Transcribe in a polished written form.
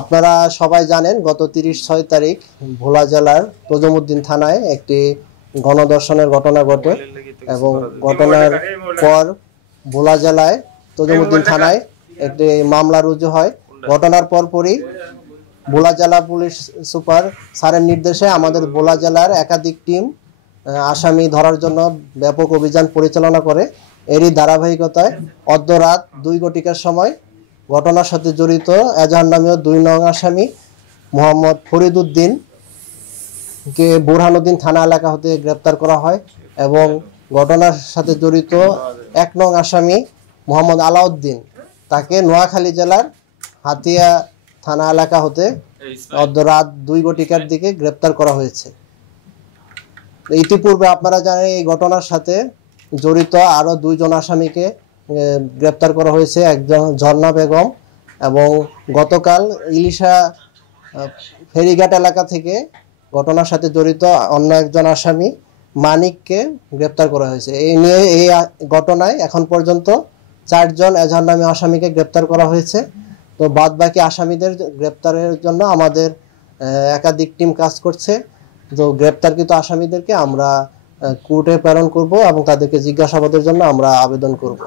আপনারা সবাই জানেন গত 30/6 তারিখ ভোলা জেলার তজুমউদ্দিন থানায় একটি গণধর্ষণের ঘটনা ঘটে এবং ঘটনার পর ভোলা জেলায় তজুমউদ্দিন থানায় একটি মামলা রুজু হয়। ঘটনার পরপরই ভোলা জেলা পুলিশ সুপার স্যারের নির্দেশে আমাদের ভোলা জেলার একাধিক টিম আসামি ধরার জন্য ব্যাপক অভিযান পরিচালনা করে। এরই ধারাবাহিকতায় অর্ধরাত 2 ঘটিকার সময় ঘটনার সাথে জড়িত এজাহার নামীয় 2 নং আসামি মোহাম্মদ ফরিদ উদ্দিনকে বুরহানুদ্দিন থানা এলাকা হতে গ্রেপ্তার করা হয় এবং ঘটনার সাথে জড়িত 1 নং আসামি মোহাম্মদ আলাউদ্দিন তাকে নোয়াখালী জেলার হাতিয়া থানা এলাকা হতে অর্ধরাত 2 ঘটিকার দিকে গ্রেপ্তার করা হয়েছে। ইতিপূর্বে আপনারা জানেন এই ঘটনার সাথে জড়িত আরও 2 জন আসামিকে গ্রেপ্তার করা হয়েছে, একজন ঝর্ণা বেগম এবং গতকাল ইলিশা ফেরিঘাট এলাকা থেকে ঘটনার সাথে জড়িত অন্য একজন আসামি মানিককে গ্রেপ্তার করা হয়েছে। এই ঘটনায় এখন পর্যন্ত 4 জন এজাহারনামী আসামিকে গ্রেপ্তার করা হয়েছে। তো বাদবাকি আসামিদের গ্রেপ্তারের জন্য আমাদের একাধিক টিম কাজ করছে। তো গ্রেপ্তারকৃত আসামিদেরকে আমরা কোর্টে প্রেরণ করব এবং তাদেরকে জিজ্ঞাসাবাদের জন্য আমরা আবেদন করব।